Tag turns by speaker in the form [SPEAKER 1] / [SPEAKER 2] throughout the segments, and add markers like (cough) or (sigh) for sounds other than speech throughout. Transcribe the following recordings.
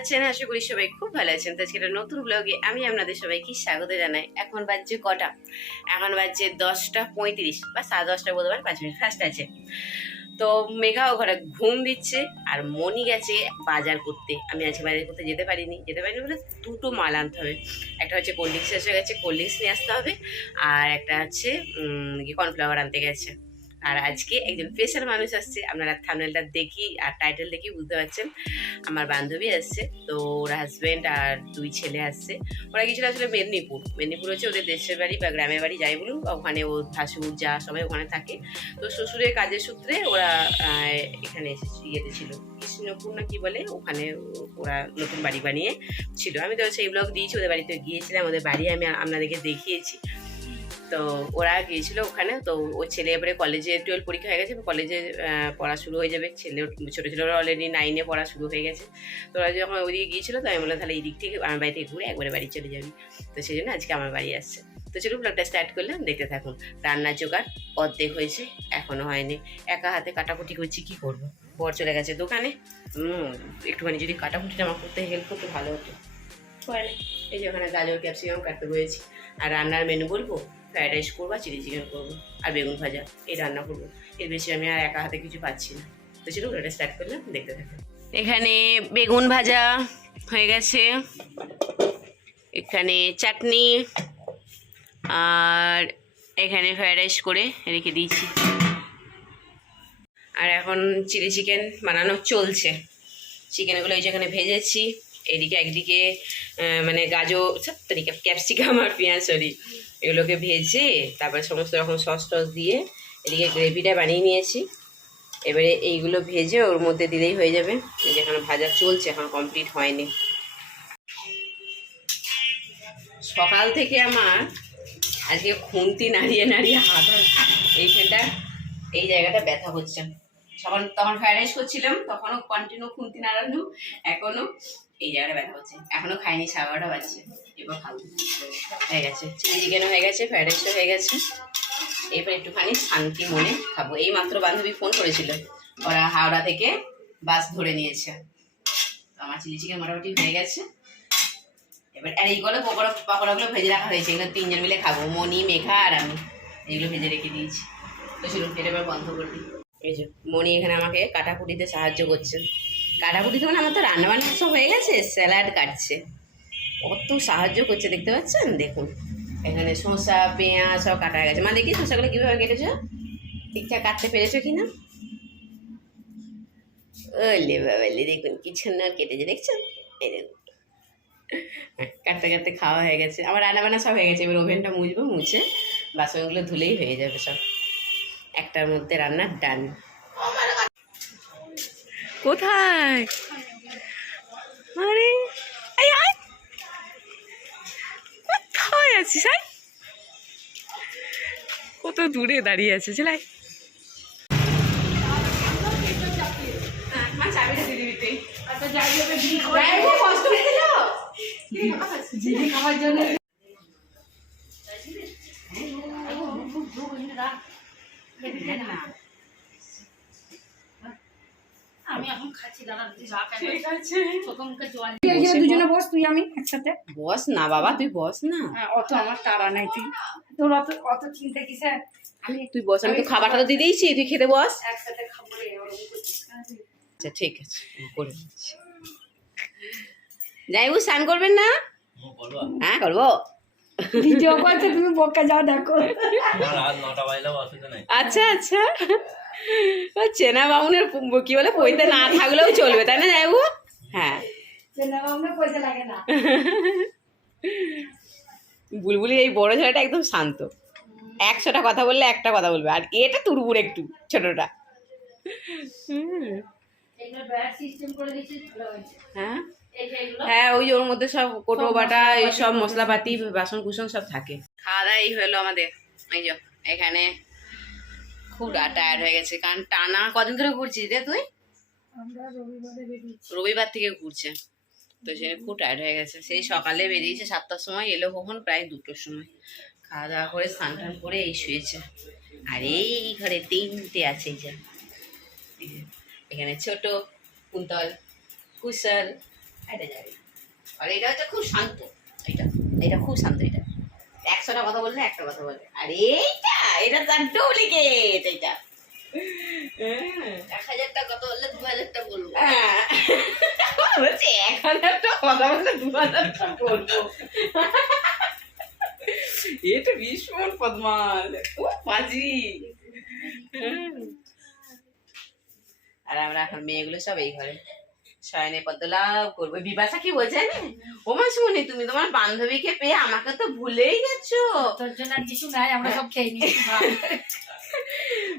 [SPEAKER 1] আছেন? আশা করি সবাই খুব ভালো আছেন। তো আজকে নতুন ব্লগে আমি আপনাদের সবাইকে স্বাগত জানাই। এখন বাজছে কটা? এখন বাজছে দশটা পঁয়ত্রিশ বা সাড়ে দশটা বলতে পারেন পাঁচ মিনিট ফার্স্ট আছে। তো মেঘাও ঘরে ঘুম দিচ্ছে আর মনি গেছে বাজার করতে। আমি আজকে বাজার করতে যেতে পারিনি। যেতে পারিনি বলে দুটো মাল আনতে হবে। একটা হচ্ছে কোল্ড ড্রিঙ্কস এসে গেছে কোল্ড ড্রিঙ্কস নিয়ে আসতে হবে। আর একটা হচ্ছে কর্নফ্লাওয়ার আনতে গেছে। আর আজকে একজন স্পেশাল মানুষ আসছে। আপনারা থামনেলটা দেখি আর টাইটেল দেখি বুঝতে পারছেন। আমার বান্ধবী আসছে, তো ওর হাজব্যান্ড আর দুই ছেলে আসছে। ওরা গিয়েছিল আসলে মেদিনীপুর। মেদিনীপুর হচ্ছে ওদের দেশের বাড়ি বা গ্রামের বাড়ি, যাই বলুন। ওখানে ও ভাসুর যা সবাই ওখানে থাকে। তো শ্বশুরের কাজের সূত্রে ওরা এখানে ইয়েতে ছিল। কৃষ্ণপুর না কি বলে? ওখানে ওরা নতুন বাড়ি বানিয়ে ছিল। আমি তো সেই ব্লগ দিয়েছি, ওদের বাড়িতে গিয়েছিলাম, ওদের বাড়ি আমি আপনাদেরকে দেখিয়েছি। তো ওরা গিয়েছিল ওখানে, তো ওর ছেলে এবারে কলেজে টুয়েলভ পরীক্ষা হয়ে গেছে কলেজে পড়া শুরু হয়ে যাবে। ছেলে ছোটো ছেলেরা অলরেডি নাইনে পড়া শুরু হয়ে গেছে। তো ওরা যখন ওইদিকে গিয়েছিল, তো আমি বললাম, তাহলে এই দিক থেকে আমার বাড়ি থেকে ঘুরে একবারে বাড়ি চলে যাবি। তো সেই জন্য আজকে আমার বাড়ি আসছে। তো চলুন ব্লগটা স্টার্ট করলাম, দেখতে থাকুন। রান্নার জোগাড় অর্ধেক হয়েছে এখনও হয়নি। একা হাতে কাটাকুটি করছি, কি করব? বর চলে গেছে দোকানে। একটুখানি যদি কাটাকুটিটা আমার করতে হেল্প করতে, ভালো হতো। এই যে ওখানে গাজর, ক্যাপসিকাম কাটতে রয়েছি আর রান্নার মেনু বলব? ফ্রাইড রাইস করব আর চিলি চিকেন করব আর বেগুন ভাজা, এই রান্না করব। এর বেশি আমি আর একা হাতে কিছু পাচ্ছি না। তো চলুন, ওটা স্টার্ট করলাম, দেখতে থাকুন। এখানে বেগুন ভাজা হয়ে গেছে, এখানে চাটনি, আর এখানে ফ্রাইড রাইস করে রেখে দিয়েছি। আর এখন চিলি চিকেন বানানো চলছে। চিকেনগুলো এই যেখানে ভেজেছি। এদিকে একদিকে মানে গাজর তরিকা ক্যাপসিকাম আর পেঁয়াজ সরি এগুলোকে ভেজে তারপরে সমস্ত রকম সস টস দিয়ে এদিকে গ্রেভিটা বানিয়ে নিয়েছি। এবারে এইগুলো ভেজে ওর মধ্যে দিলেই হয়ে যাবে। যেখানে ভাজা চলছে, এখন কমপ্লিট হয়নি। সকাল থেকে আমার আজকে খুন্তি নাড়িয়ে নাড়িয়ে হাত এইখানটা, এই জায়গাটা ব্যথা হচ্ছে সকাল তখন ফ্রাইড রাইস করছিলাম, তখনও কন্টিনিউ খুন্তি নাড়ানো এখনও এই জায়গাটা ব্যথা হচ্ছে এখনও খাইনি সাবাটা বাজছে। এবার খাব। হয়ে গেছে। চিলি চিকেনও হয়ে গেছে ফ্রাইড রাইসও হয়ে গেছে। এরপর একটুখানি শান্তি মনে খাব। এই মাত্র বান্ধবী ফোন করেছিল। ওরা হাওড়া থেকে বাস ধরে নিয়েছে। তো আমার চিলি চিকেন মোটামুটি হয়ে গেছে। এবার আর এইগুলো পকোড়া পকোড়াগুলো ভেজে রাখা হয়েছে। এগুলো তিনজন মিলে খাব। মনি মেঘা আর আমি। এইগুলো ভেজে রেখে দিয়েছি। তো চলুন, এটা এবার বন্ধ করে দিই। এই যে মনি এখানে আমাকে কাটাকুটিতে সাহায্য করছে। কাটাকুটিতে মানে আমার তো রান্নাবান্না সব হয়ে গেছে, স্যালাড কাটছে। কত সাহায্য করছে, দেখতে পাচ্ছেন? দেখুন। এখানে শসা, পেঁয়াজ সব কাটা হয়ে গেছে। মা, দেখি শসাগুলো কীভাবে কেটেছো? ঠিকঠাক কাটতে পেরেছ কি না ওলে বাবালে দেখুন কি সুন্দর কেটেছে, দেখছেন? দেখুন। কাটতে কাটতে খাওয়া হয়ে গেছে। আমার রান্না বান্না সব হয়ে গেছে, এবার ওভেনটা মুছবো, মুছে বাসনগুলো ধুলেই হয়ে যাবে সব। একটার মধ্যে রান্নার ডান। কোথায়? আরে এই আয়। কোথায় আছিস আয়। কত দূরে দাঁড়িয়ে আছে কষ্ট হয়েছিল
[SPEAKER 2] আমি
[SPEAKER 3] দুজনে বস তুই আমি একসাথে।
[SPEAKER 1] বস না বাবা তুই বস না।
[SPEAKER 3] হ্যাঁ, অত আমার নাই তুই। তোর অত অত চিন্তা কিসে আমি
[SPEAKER 1] তুই বস আমি তো খাবারটা তো দিয়ে দিয়েছি তুই খেতে বস।
[SPEAKER 3] একসাথে খাব রে।
[SPEAKER 1] আচ্ছা ঠিক আছে করে দিচ্ছি। যাইবু স্নান করবেন না? হ্যাঁ করব।
[SPEAKER 3] ভিডিও করছে তুমি বকা যাও দেখো।
[SPEAKER 1] আচ্ছা আচ্ছা। চেনা বামুনের পু- কি বলে? পইতে না থাকলেও চলবে তাই না যাইবু হ্যাঁ।
[SPEAKER 3] সিনেমা আমরা পয়সা লাগে না।
[SPEAKER 1] বুলবুলি এই বড় ছেলেটা একদম শান্ত। একশোটা কথা বললে একটা কথা বলবে আর এটা তুরবুর একটু ছোটটা। হ্যাঁ?
[SPEAKER 2] এই যে এগুলো।
[SPEAKER 1] হ্যাঁ ওই যে ওর মধ্যে সব কোটো বাটা এই সব মশলাপাতি বাসন কুসন সব থাকে। খাওয়া দাওয়া এই হলো আমাদের। এই যে এখানে খুব টায়ার্ড হয়ে গেছে কারণ টানা কদিন ধরে ঘুরছিস রে তুই?
[SPEAKER 3] রবিবারে
[SPEAKER 1] থেকে ঘুরছে তো সে খুব টায়ার্ড হয়ে গেছে। সেই সকালে বেরিয়েছে সাতটার সময় এলো কখন? প্রায় দুটোর সময়। খাওয়া দাওয়া করে স্নান টান করে এই শুয়েছে। আর এই ঘরে তিনটে আছে এই যে। এই যে, এখানে ছোট কুন্তল কুশল এটা যাবে আর এটা হচ্ছে খুব শান্ত এটা এটা খুব শান্ত এটা। একশোটা কথা বললে একটা কথা বলে আর এইটা এটা তার ডুপ্লিকেট এটা
[SPEAKER 2] এক হাজারটা কত বললে দু হাজারটা বলব।
[SPEAKER 1] হ্যাঁ। এক হাজারটা কথা বললে দু হাজারটা বলব। এটা ভীষণ পদ্মাল। ও পাজি। আর আমরা এখন মেয়েগুলো সব এই ঘরে। শয়নে পদ্মলাভ করব। বিপাশা কি বলছে ও ও শুনি তুমি তোমার বান্ধবীকে পেয়ে আমাকে তো ভুলেই গেছো।
[SPEAKER 3] তোর জন্য আর কিছু নাই আমরা সব খেয়ে নিয়েছি (laughs)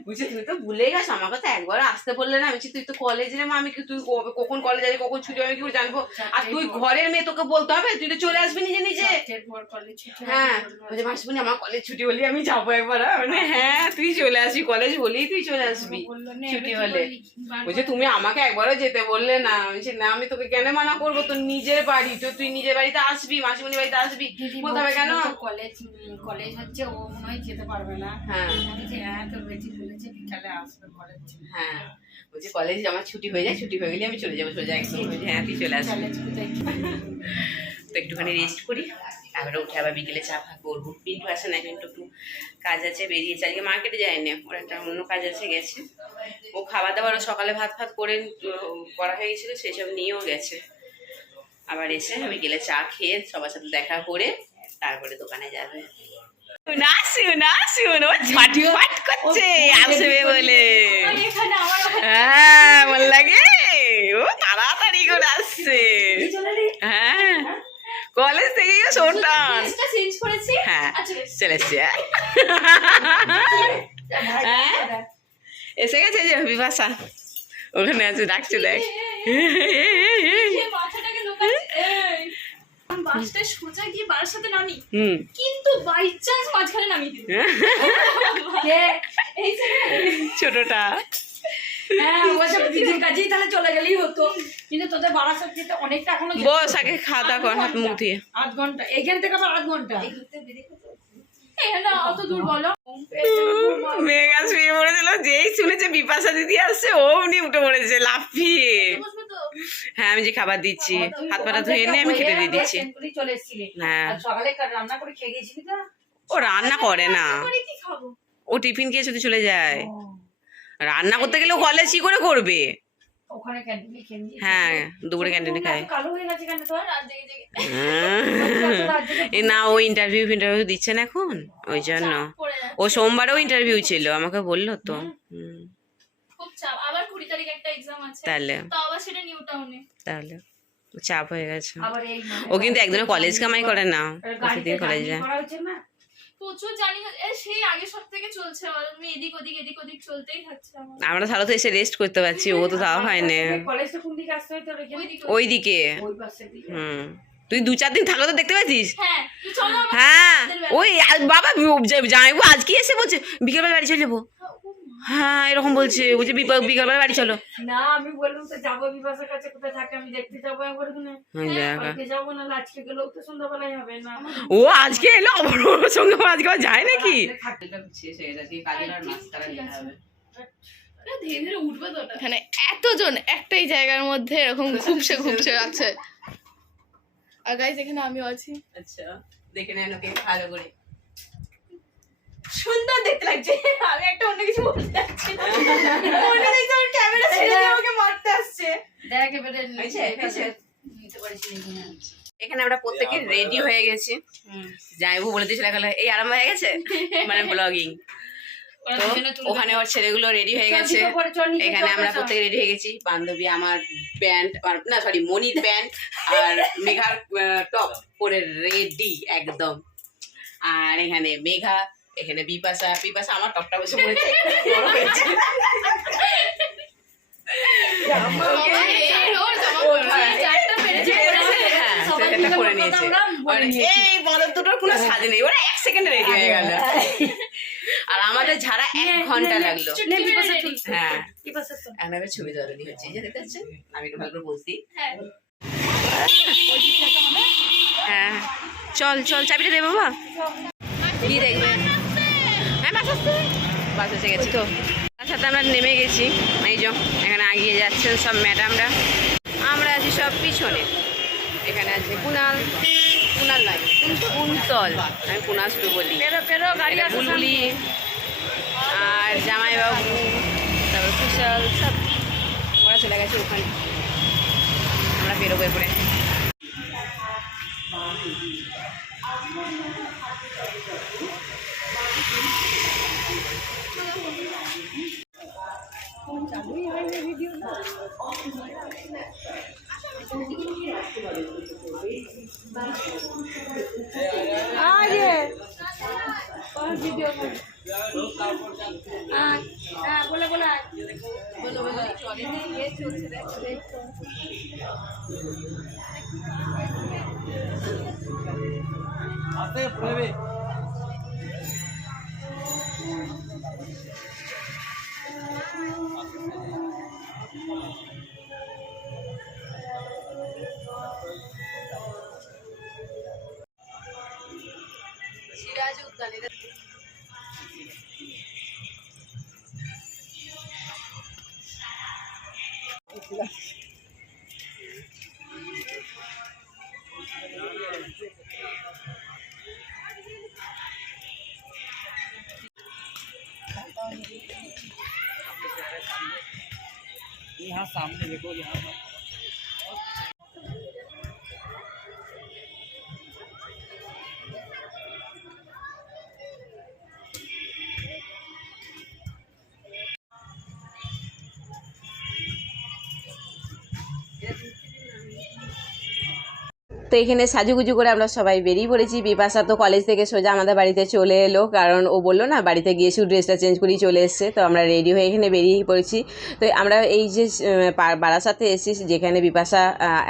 [SPEAKER 1] বুঝছি তুমি তো ভুলে গেছো আমাকে তো একবার আসতে বললে না আমি তুই তো কলেজে রে মা আমি কি তুই কখন কলেজ যাবি কখন ছুটি হবে কি জানব? আর তুই ঘরের মেয়ে তোকে বলতে হবে তুই তো চলে আসবি নিজে নিজে। হ্যাঁ বলছে আমার কলেজ ছুটি হলে আমি যাব একবার হ্যাঁ?" মানে হ্যাঁ তুই চলে আসবি কলেজ হলেই তুই চলে আসবি ছুটি হলে। বলছে তুমি আমাকে একবারও যেতে বললে না। আমি বলছি, না আমি তোকে কেন মানা করব? তোর নিজের বাড়ি তো তুই নিজের বাড়িতে আসবি মাসিমণি বাড়িতে আসবি। বলতে হবে কেন?
[SPEAKER 3] কলেজ কলেজ হচ্ছে ও মনে হয় যেতে পারবে না।
[SPEAKER 1] হ্যাঁ
[SPEAKER 3] বিকালে আসবে কলেজ
[SPEAKER 1] হ্যাঁ বলছি কলেজ আমার ছুটি হয়ে যায় ছুটি হয়ে গেলে আমি চলে যাব সোজা একদম বলছি, হ্যাঁ তুই চলে আসবি। তো একটুখানি রেস্ট করি তারপরে উঠে আবার বিকেলে চা ফা করব। পিন্টু আসে না কিন্তু একটু কাজ আছে বেরিয়েছে। আজকে মার্কেটে যায়নি ওর একটা অন্য কাজ আছে গেছে। ও খাওয়া দাওয়ার সকালে ভাত ফাত করে করা হয়ে গেছিল সেই সব নিয়েও গেছে। আবার এসে বিকেলে চা খেয়ে সবার সাথে দেখা করে তারপরে দোকানে যাবে। ও করছে আসবে বলে হ্যাঁ ভালো লাগে ও তাড়াতাড়ি করে আসছে? হ্যাঁ কলেজ থেকে হ্যাঁ
[SPEAKER 2] আচ্ছা
[SPEAKER 1] চলে এসছে হ্যাঁ। হ্যাঁ? এসে গেছে যে বিপাশা ওখানে আছে ডাকছে দেখ
[SPEAKER 2] বাসটায় সোজা গিয়ে নামি। কিন্তু বাই চান্স মাঝখানে নামিয়ে দিল।
[SPEAKER 3] কে?
[SPEAKER 2] এই যে
[SPEAKER 1] ছোটটা।
[SPEAKER 3] হ্যাঁ বলছে দিদির কাছেই তাহলে চলে গেলেই হতো। কিন্তু তোদের বারাসাত যেতে অনেকটা এখনও
[SPEAKER 1] বস আগে খাওয়া দাওয়া কর হাত মুখ দিয়ে
[SPEAKER 3] আধ ঘণ্টা। এখান থেকে আবার আধ ঘণ্টা।
[SPEAKER 2] এ না অত দূর বলো।
[SPEAKER 1] মেঘা শুয়ে পড়েছিল যেই শুনেছে বিপাশা দিদি আসছে ও উনি উঠে পড়েছে লাফিয়ে। হ্যাঁ আমি যে খাবার দিচ্ছি হাত পাটা ধুয়ে নিয়ে আমি খেতে দিয়ে দিচ্ছি। হ্যাঁ।
[SPEAKER 3] সকালে রান্না করে খেয়ে গেছিলি তো?
[SPEAKER 1] ও রান্না করে না।
[SPEAKER 2] করে খাব?
[SPEAKER 1] ও টিফিন খেয়ে শুধু চলে যায়। রান্না করতে গেলেও কলেজ কি করে করবে। হ্যাঁ দুপুরে ক্যান্টিনে খায়।
[SPEAKER 3] হয়ে
[SPEAKER 1] এ না ও ইন্টারভিউ ইন্টারভিউ দিচ্ছে না এখন। ওই জন্য। ও সোমবারেও ইন্টারভিউ ছিল আমাকে বলল তো। হুম,
[SPEAKER 2] খুব চাপ। আবার কুড়ি তারিখ একটা এক্সাম আছে।
[SPEAKER 1] তাহলে।
[SPEAKER 2] তো আবার সেটা নিউ টাউনে
[SPEAKER 1] তাহলে চাপ হয়ে গেছে।
[SPEAKER 3] আবার এই মানে
[SPEAKER 1] ও কিন্তু একদিনও কলেজ কামাই করে না। প্রতিদিন কলেজ যায়।
[SPEAKER 3] করা হচ্ছে না?
[SPEAKER 2] প্রচুর জানি সেই আগের থেকে চলছে আমি এদিক ওদিক এদিক ওদিক চলতেই থাকছে আমরা।
[SPEAKER 1] তাহলে তো এসে রেস্ট করতে পারছি ও তো তাও হয় না।
[SPEAKER 3] কলেজটা কোন দিকে আসতে হয় তোর
[SPEAKER 1] ওই দিকে। হুম। তুই দু চার দিন থাকলে তো দেখতে পাচ্ছিস?
[SPEAKER 2] হ্যাঁ তুই চলো আমার
[SPEAKER 1] হ্যাঁ। ওই আর বাবা জামাইবু আজকে এসে বলছে বিকেলবেলা বাড়ি চলে যাব। হ্যাঁ এরকম বলছে। বলছে বিপা- বিকেলবেলা বাড়ি চলো।
[SPEAKER 3] না আমি বললাম তো যাব বিপাশার কাছে কোথায় থাকে আমি দেখতে যাব একবার। কালকে যাব না আজকে গেলেও তো সন্ধ্যাবেলায় হবে না।
[SPEAKER 1] ও আজকে এলো? ওর সঙ্গে আজকে যায় নাকি? হয়ে
[SPEAKER 4] এখানে এতজন একটাই জায়গার মধ্যে এরকম ঘুপসে ঘুপসে আছে। আর গাইজ এখানে আমিও আছি।
[SPEAKER 1] আচ্ছা দেখে নেন ওকে ভালো করে।
[SPEAKER 2] সুন্দর দেখতে লাগছে। আমি একটা অন্য কিছু বলতে যাচ্ছি। মনে দেখছি আমার ক্যামেরা ছেড়ে দিয়ে আমাকে মারতে আসছে।
[SPEAKER 3] দেখ এবারে? নিতে পারিস কিনা।
[SPEAKER 1] এখানে আমরা প্রত্যেকে রেডি হয়ে গেছি। যাইবো বলে দিয়েছিল এই আরাম হয়ে গেছে? মানে ব্লগিং তো ওখানে ওর ছেলেগুলো রেডি হয়ে গেছে। এখানে আমরা। প্রত্যেকে রেডি হয়ে গেছি। বান্ধবী আমার প্যান্ট আর না সরি মনির প্যান্ট আর মেঘার টপ পরে রেডি একদম। আর এখানে মেঘা এখানে বিপাশা বিপাশা আমার টপটা বসে পড়েছে। বড় হয়েছে। হ্যাঁ। হ্যাঁ, করে নিয়েছে। এই দুটোর কোনো সাজে নেই। ওরা এক সেকেন্ডে রেডি হয়ে গেল। আর আমাদের ঝাড়া এক
[SPEAKER 3] ঘণ্টা
[SPEAKER 1] লাগল। হ্যাঁ।
[SPEAKER 3] বিপাশা তুল।
[SPEAKER 1] এখন এবার ছবি ধরনি হচ্ছে যে দেখতে পাচ্ছেন? আমি একটু ভালো করে বলছি।
[SPEAKER 2] হ্যাঁ।
[SPEAKER 1] হ্যাঁ। চল চল চাবিটা দে বাবা। কি দেখবে? হ্যাঁ বাস আসছে বাস এসে গেছে। তো। তার সাথে আমরা নেমে গেছি। এই যে এখানে আগিয়ে যাচ্ছেন সব ম্যাডামরা আমরা আছি সব পিছনে। এখানে আছে কুনাল। কুনাল নয় কুন্তল। আমি শুধু বলি। বুলবুলি। আর জামাইবাবু তারপর কুশল সব ওরা চলে গেছে ওখানে। আমরা বেরোবো এরপরে।
[SPEAKER 3] se 味 यहाँ सामने देखो यहाँ पर।
[SPEAKER 1] তো এখানে সাজুগুজু করে আমরা সবাই বেরিয়ে পড়েছি। বিপাশা তো কলেজ থেকে সোজা আমাদের বাড়িতে চলে এলো, কারণ ও বলল না, বাড়িতে গিয়ে শুধু ড্রেসটা চেঞ্জ করেই চলে এসছে। তো আমরা রেডি হয়ে এখানে বেরিয়ে পড়েছি। তো আমরা এই যে বারাসাতে এসেছি, যেখানে বিপাশা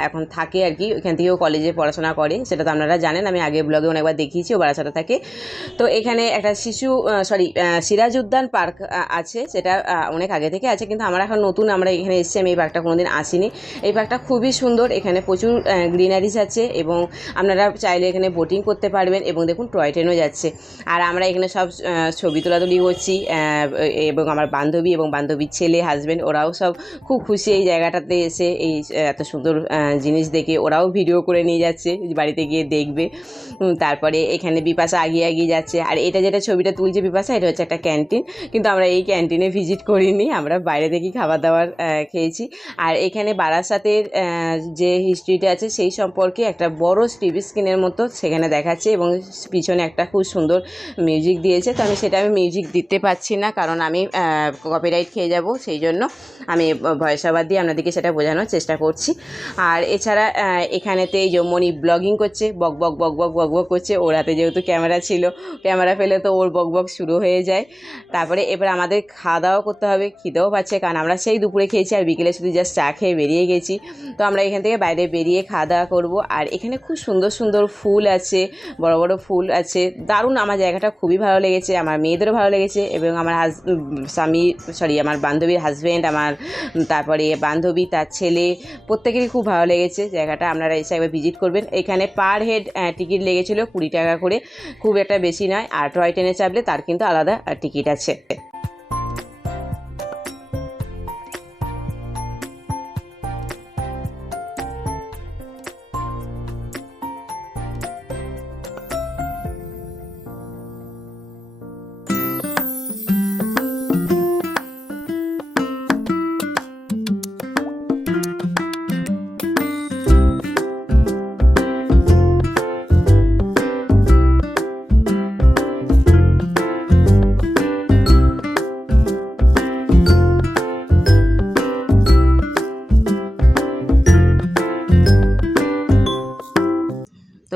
[SPEAKER 1] এখন থাকে আর কি ওইখান থেকেও কলেজে পড়াশোনা করে। সেটা তো আপনারা জানেন, আমি আগে ব্লগে অনেকবার দেখিয়েছি, ও বারাসাতে থাকে। তো এখানে একটা শিশু সরি সিরাজ উদ্যান পার্ক আছে, সেটা অনেক আগে থেকে আছে, কিন্তু আমরা এখন নতুন আমরা এখানে এসেছি, আমি এই পার্কটা কোনোদিন আসিনি। এই পার্কটা খুবই সুন্দর, এখানে প্রচুর গ্রিনারিজ আছে এবং আপনারা চাইলে এখানে বোটিং করতে পারবেন এবং দেখুন টয় ট্রেনও যাচ্ছে। আর আমরা এখানে সব ছবি তোলাতুলি করছি এবং আমার বান্ধবী এবং বান্ধবীর ছেলে হাজব্যান্ড ওরাও সব খুব খুশি এই জায়গাটাতে এসে এই এত সুন্দর জিনিস দেখে ওরাও ভিডিও করে নিয়ে যাচ্ছে, বাড়িতে গিয়ে দেখবে। তারপরে এখানে বিপাশা আগিয়ে এগিয়ে যাচ্ছে। আর এটা যেটা ছবিটা তুলছে বিপাশা, এটা হচ্ছে একটা ক্যান্টিন কিন্তু আমরা এই ক্যান্টিনে ভিজিট করিনি, আমরা বাইরে থেকেই খাবার দাবার খেয়েছি। আর এখানে বারাসাতের যে হিস্ট্রিটা আছে, সেই সম্পর্কে একটা বড় টিভি স্ক্রিনের মতো সেখানে দেখাচ্ছে এবং পিছনে একটা খুব সুন্দর মিউজিক দিয়েছে। তো আমি সেটা আমি মিউজিক দিতে পারছি না, কারণ আমি কপিরাইট খেয়ে যাব, সেই জন্য আমি ভয়েস ওভার দিয়ে আপনাদেরকে সেটা বোঝানোর চেষ্টা করছি। আর এছাড়া এখানেতে এই যে মনি ব্লগিং করছে, বক বক বক বক বক বক করছে ওর হাতে যেহেতু ক্যামেরা ছিল, ক্যামেরা ফেলে তো ওর বক বক শুরু হয়ে যায়। তারপরে এবার আমাদের খাওয়া দাওয়া করতে হবে, খিদেও পাচ্ছে, কারণ আমরা সেই দুপুরে খেয়েছি আর বিকেলে শুধু জাস্ট চা খেয়ে বেরিয়ে গেছি। তো আমরা এখান থেকে বাইরে বেরিয়ে খাওয়া দাওয়া করব, আর এখানে খুব সুন্দর সুন্দর ফুল আছে, বড় বড় ফুল আছে। দারুণ আমার জায়গাটা খুবই ভালো লেগেছে, আমার মেয়েদেরও ভালো লেগেছে এবং আমার হাজ স্বামী সরি আমার বান্ধবীর হাজব্যান্ড আমার তারপরে বান্ধবী, তার ছেলে, প্রত্যেকেরই খুব ভালো লেগেছে। জায়গাটা আপনারা এসে একবার ভিজিট করবেন। এখানে পার হেড টিকিট লেগেছিল কুড়ি টাকা করে। খুব একটা বেশি নয়, আর টয় ট্রেনে চাপলে তার কিন্তু আলাদা টিকিট আছে।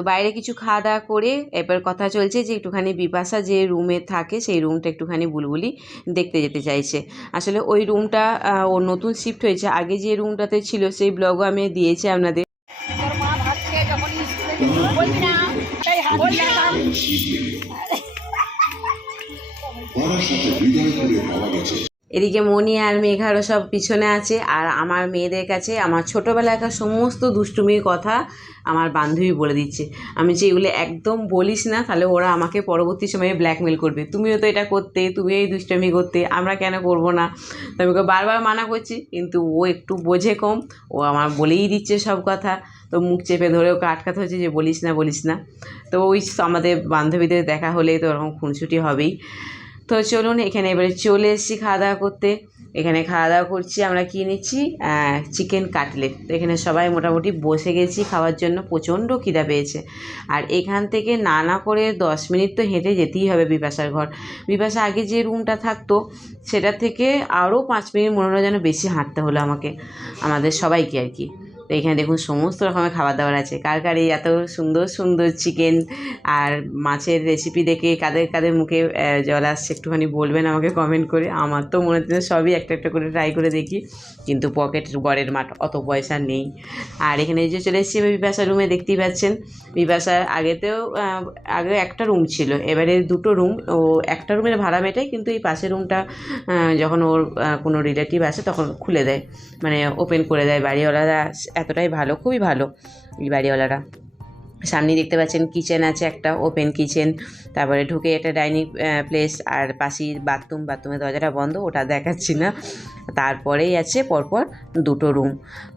[SPEAKER 1] বাইরে কিছু খাওয়া দাওয়া করে এবার কথা চলছে যে একটুখানি বিপাশা যে রুমে থাকে সেই রুমটা একটুখানি বুলবুলি দেখতে যেতে চাইছে। আসলে ওই রুমটা ও নতুন শিফট হয়েছে। আগে যে রুমটাতে ছিল সেই ব্লগও আমি দিয়েছি আপনাদের। এদিকে মনি আর মেঘারও সব পিছনে আছে আর আমার মেয়েদের কাছে আমার ছোটোবেলাকার সমস্ত দুষ্টুমির কথা আমার বান্ধবী বলে দিচ্ছে। আমি যে এগুলো একদম বলিস না, তাহলে ওরা আমাকে পরবর্তী সময়ে ব্ল্যাকমেল করবে। তুমিও তো এটা করতে, তুমি এই দুষ্টুমি করতে, আমরা কেন করব না? আমি ওকে বারবার মানা করছি, কিন্তু ও একটু বোঝে কম, ও আমার বলেই দিচ্ছে সব কথা। তো মুখ চেপে ধরে ওকে আটকাতে হচ্ছে যে বলিস না বলিস না। তো ওই আমাদের বান্ধবীদের দেখা হলে তো ওরকম খুনসুটি হবেই। তো চলুন, এখানে এবারে চলে এসেছি খাওয়া দাওয়া করতে। এখানে খাওয়া দাওয়া করছি, আমরা কী নিচ্ছি? চিকেন কাটলেট তো এখানে সবাই মোটামুটি বসে গেছি খাওয়ার জন্য, প্রচণ্ড খিদা পেয়েছে। আর এখান থেকে না না করে দশ মিনিট তো হেঁটে যেতেই হবে বিপাশার ঘর। বিপাশা, আগে যে রুমটা থাকতো, সেটা থেকে আরও পাঁচ মিনিট মনে হলো যেন বেশি হাঁটতে হলো আমাকে, আমাদের সবাইকে আর কি। তো এখানে দেখুন সমস্ত রকমের খাবার দাবার আছে। কার কার এত সুন্দর সুন্দর চিকেন আর মাছের রেসিপি দেখে কাদের কাদের মুখে জল আসছে একটুখানি বলবেন আমাকে কমেন্ট করে। আমার তো মনে হচ্ছে সবই একটা একটা করে ট্রাই করে দেখি। কিন্তু পকেট বরের মাঠ, অত পয়সা নেই। আর এখানে যে চলে এসেছি আমি বিপাশা রুমে দেখতেই পাচ্ছেন। বিপাশার আগেতেও আগে একটা রুম ছিল। এবারে দুটো রুম ও একটা রুমের ভাড়া মেটায় কিন্তু এই পাশের রুমটা যখন ওর কোনো রিলেটিভ আসে তখন খুলে দেয়। মানে ওপেন করে দেয়। বাড়িওয়ালারা এতটাই ভালো, খুবই ভালো এই বাড়িওয়ালারা। সামনে দেখতে পাচ্ছেন কিচেন আছে একটা ওপেন কিচেন তারপরে ঢুকে একটা ডাইনিং প্লেস আর পাশেই বাথরুম বাথরুমের দরজাটা বন্ধ, ওটা দেখাচ্ছি না। তারপরেই আছে পরপর দুটো রুম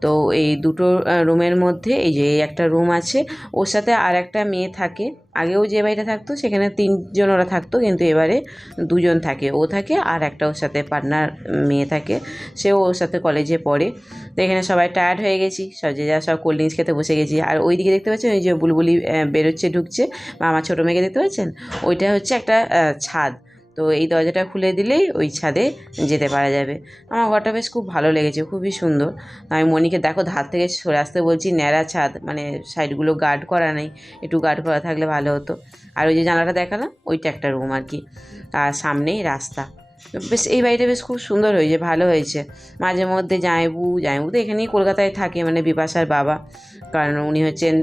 [SPEAKER 1] তো এই দুটো রুমের মধ্যে এই যে একটা রুম আছে, ওর সাথে আর একটা মেয়ে থাকে। আগেও যে বাড়িটা থাকতো, সেখানে তিনজন ওরা থাকতো, কিন্তু এবারে দুজন থাকে। ও থাকে আর একটা ওর সাথে পার্টনার মেয়ে থাকে। সেও ওর সাথে কলেজে পড়ে। তো এখানে সবাই টায়ার্ড হয়ে গেছি। সব যে যা সব কোল্ড ড্রিঙ্কস খেতে বসে গেছি। আর ওই দিকে দেখতে পাচ্ছেন, ওই যে বুলবুলি বেরোচ্ছে, ঢুকছে। বা আমার ছোটো মেয়েকে দেখতে পাচ্ছেন? ওইটা হচ্ছে একটা ছাদ। তো এই দরজাটা খুলে দিলেই ওই ছাদে যেতে পারা যাবে। আমার ঘরটা বেশ খুব ভালো লেগেছে, খুবই সুন্দর। আমি মনিকে, দেখো, ধার থেকে সরে আসতে বলছি, ন্যাড়া ছাদ মানে সাইডগুলো গার্ড করা নেই, একটু গার্ড করা থাকলে ভালো হতো। আর ওই যে জানালাটা দেখালাম, ওইটা একটা রুম আর কি। আর সামনেই রাস্তা। বেশ, এই বাড়িটা বেশ খুব সুন্দর হয়েছে, ভালো হয়েছে। মাঝে মধ্যে জামাইবু জামাইবু তো এখানেই কলকাতায় থাকে মানে বিপাশার বাবা। কারণ উনি হচ্ছেন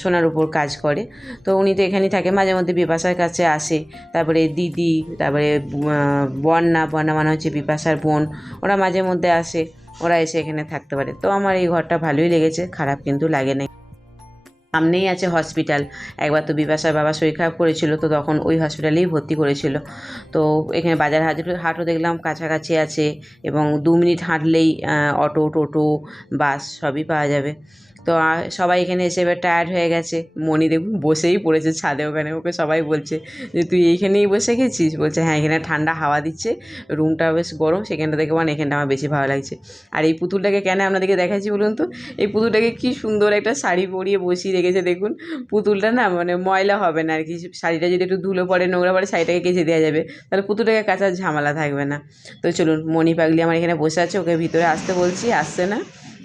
[SPEAKER 1] সোনার উপর কাজ করে। তো উনি তো এখানেই থাকে, মাঝে মধ্যে বিপাশার কাছে আসে। তারপরে দিদি, তারপরে বন্যা বন্যা মানে হচ্ছে বিপাশার বোন। ওরা মাঝে মধ্যে আসে, ওরা এসে এখানে থাকতে পারে। তো আমার এই ঘরটা ভালোই লেগেছে, খারাপ কিন্তু লাগে নাই। সামনেই আছে হসপিটাল একবার তো বিপাশার বাবা শরীর খারাপ করেছিল, তো তখন ওই হসপিটালেই ভর্তি করেছিল। তো এখানে বাজার হাট, হাটও দেখলাম, কাছাকাছি আছে এবং দু মিনিট হাঁটলেই অটো, টোটো, বাস সবই পাওয়া যাবে। তো সবাই এখানে এসে এবার টায়ার্ড হয়ে গেছে। মনি দেখুন বসেই পড়েছে ছাদে ওখানে। ওকে সবাই বলছে যে, তুই এইখানেই বসে গেছিস? বলছে হ্যাঁ এখানে ঠান্ডা হাওয়া দিচ্ছে। রুমটা বেশ গরম। সেখানটা দেখে মানে এখানটা আমার বেশি ভালো লাগছে। আর এই পুতুলটাকে কেন আপনাদেরকে দেখাচ্ছি বলুন তো? এই পুতুলটাকে কি সুন্দর একটা শাড়ি পরিয়ে বসিয়ে রেখেছে দেখুন। পুতুলটা না মানে ময়লা হবে না আর কি। শাড়িটা যদি একটু ধুলো পড়ে, নোংরা পড়ে, শাড়িটাকে কেচে দেওয়া যাবে। তাহলে পুতুলটাকে কাচার ঝামেলা থাকবে না। তো চলুন মণি পাগলি আমার এখানে বসে আছে। ওকে ভিতরে আসতে বলছি, আসছে না।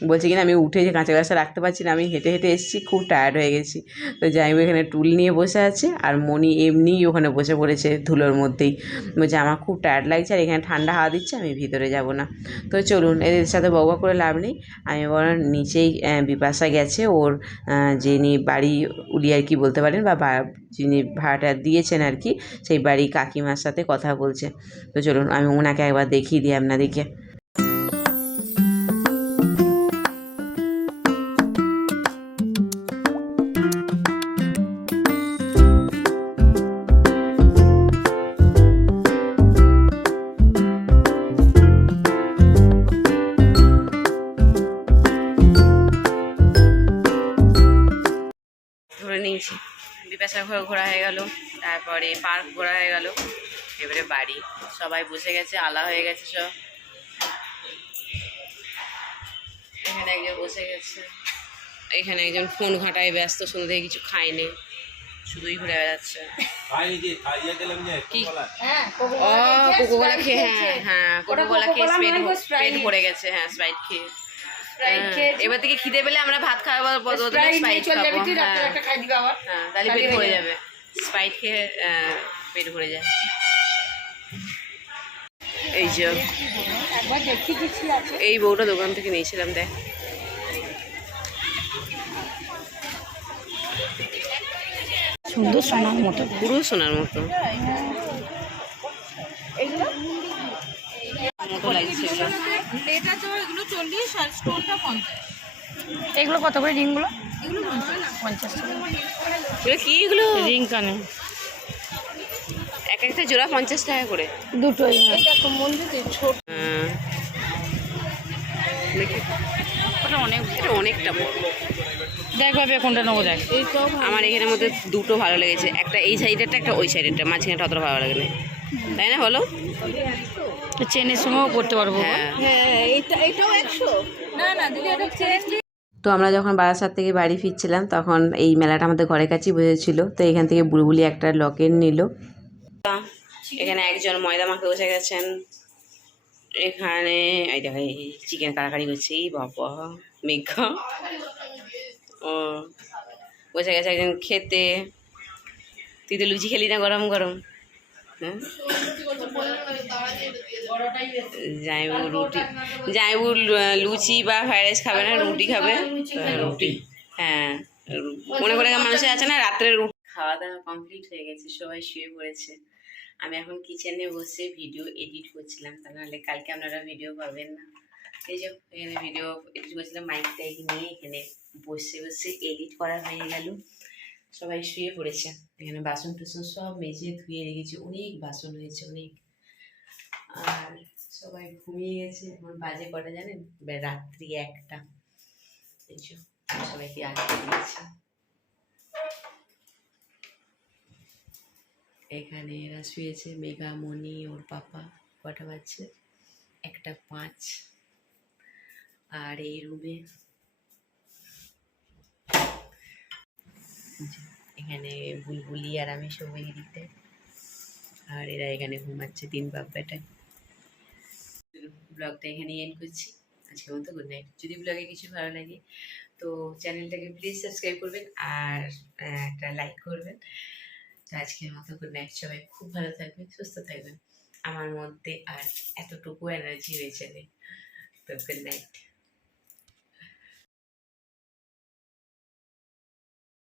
[SPEAKER 1] বলছে কিনা, আমি উঠে যে কাঁচা গ্লাসটা রাখতে পারছি না, আমি হেঁটে হেঁটে এসেছি, খুব টায়ার্ড হয়ে গেছি। তো যাইবো এখানে টুল নিয়ে বসে আছে, আর মণি এমনিই ওখানে বসে পড়েছে ধুলোর মধ্যেই। বলছে, আমার খুব টায়ার্ড লাগছে, আর এখানে ঠান্ডা হাওয়া দিচ্ছে, আমি ভিতরে যাব না। তো চলুন, এদের সাথে বকা করে লাভ নেই। আমি বরং নিচেই বিপাশা গেছে, ওর যিনি বাড়ি উলি আর কি বলতে পারেন বা- যিনি ভাড়াটা দিয়েছেন আর কি, সেই বাড়ি কাকিমার সাথে কথা বলছে। তো চলুন, আমি ওনাকে একবার দেখিয়ে দিই আপনাদেরকে। বিপাশার ঘোরা হয়ে গেল। তারপরে পার্ক ঘোরা হয়ে গেল। এবারে বাড়ি। সবাই বসে গেছে আলা হয়ে গেছে সব। এখানে একজন বসে গেছে। এখানে একজন ফোন ঘাটায় ব্যস্ত শুনে থেকে কিছু খায়নি। শুধুই ঘুরে বেড়াচ্ছে।
[SPEAKER 3] হ্যাঁ
[SPEAKER 1] ও কোকোকোলা খেয়ে হ্যাঁ হ্যাঁ কোকোকোলা খেয়ে
[SPEAKER 3] Coca-Cola
[SPEAKER 1] পেট ভর- ভরে গেছে হ্যাঁ স্প্রাইট খেয়ে। হ্যাঁ। এবার থেকে খিদে পেলে আমরা ভাত খাওয়ার বদলে স্প্রাইট খাব। হ্যাঁ।
[SPEAKER 3] একটা খাই দিবি আবার।
[SPEAKER 1] হ্যাঁ তাহলে পেট ভরে
[SPEAKER 3] যাবে।
[SPEAKER 1] স্প্রাইট খেয়ে আহ, পেট ভরে যায়। এই যে। এই বউটা দোকান থেকে নিয়েছিলাম দেখ।
[SPEAKER 3] সুন্দর সোনার মতো।
[SPEAKER 1] পুরো সোনার মতো। মতো লাগছে এগুলো।
[SPEAKER 2] এটা এগুলো চল্লিশ আর স্টোনটা পঞ্চাশ।
[SPEAKER 3] এগুলো কত করে রিংগুলো?
[SPEAKER 2] এগুলো পঞ্চাশ
[SPEAKER 3] টাকা
[SPEAKER 1] এগুলো কি এগুলো?
[SPEAKER 3] রিং কানে।
[SPEAKER 1] এক একটা জোড়া পঞ্চাশ টাকা করে।
[SPEAKER 3] দুটোই
[SPEAKER 2] এই ছোট।
[SPEAKER 1] হ্যাঁ।
[SPEAKER 3] ওটা অনেক
[SPEAKER 1] অনেকটা
[SPEAKER 3] দেখ ভাবে কোনটা নেব দেখ।
[SPEAKER 1] আমার এখানের মধ্যে দুটো ভালো লেগেছে। একটা এই সাইডেরটা একটা ওই সাইডেরটা মাঝখানেটা অতটা ভালো লাগে না তাই না বলো?
[SPEAKER 3] চেনের সময়ও করতে পারব
[SPEAKER 1] হ্যাঁ।
[SPEAKER 2] হ্যাঁ এটাও একশো। না না দিদি এটা চেঞ্জ
[SPEAKER 1] তো আমরা যখন বারাসাত থেকে বাড়ি ফিরছিলাম তখন এই মেলাটা আমাদের ঘরের কাছেই বসেছিল। তো এখান থেকে বুলবুলি একটা লকেট নিল। এখানে একজন ময়দা মাখে বসে গেছেন। এখানে এই দেখো চিকেন কারাকারি করছে বাবা মেঘা। ও বসে গেছে একজন খেতে। তুই তো লুচি খেলি না গরম গরম। হ্যাঁ? জাইবু রুটি। জাইবু লুচি বা ফ্রাইড রাইস খাবে না রুটি খাবে? রুটি। হ্যাঁ মনে করে মানুষের আছে? না রাত্রে রুটি। খাওয়া দাওয়া কমপ্লিট হয়ে গেছে সবাই শুয়ে পড়েছে। আমি এখন কিচেনে বসে ভিডিও এডিট করছিলাম তা নাহলে কালকে আপনারা ভিডিও পাবেন না। এই যে এখানে ভিডিও এডিট করছিলাম মাইক টাইক নিয়ে এখানে বসে বসে এডিট করা হয়ে গেল। সবাই শুয়ে পড়েছে। এখানে বাসন টাসন সব মেজে ধুয়ে রেখেছি অনেক বাসন হয়েছে অনেক। আর সবাই ঘুমিয়ে গেছে, এখন বাজে কটা জানেন? রাত্রি একটা। সবাইকে আটকে এখানে এরা শুয়েছে, মেঘা, মণি, ওর পাপা, কটা বাজছে? একটা পাঁচ। আর এই রুমে এখানে বুলবুলি আর আমি সবাই এদিকটা আর এরা এখানে ঘুমাচ্ছে, তিন বাপ বেটায় ব্লগটা এখানে এন্ড করছি। আজকে মতো গুড নাইট যদি ব্লগে কিছু ভালো লাগে, তো চ্যানেলটাকে প্লিজ সাবস্ক্রাইব করবেন আর একটা লাইক করবেন। তো আজকের মতো গুড নাইট সবাই খুব ভালো থাকবেন, সুস্থ থাকবেন। আমার মধ্যে আর এতটুকু এনার্জি নেই। তো গুড নাইট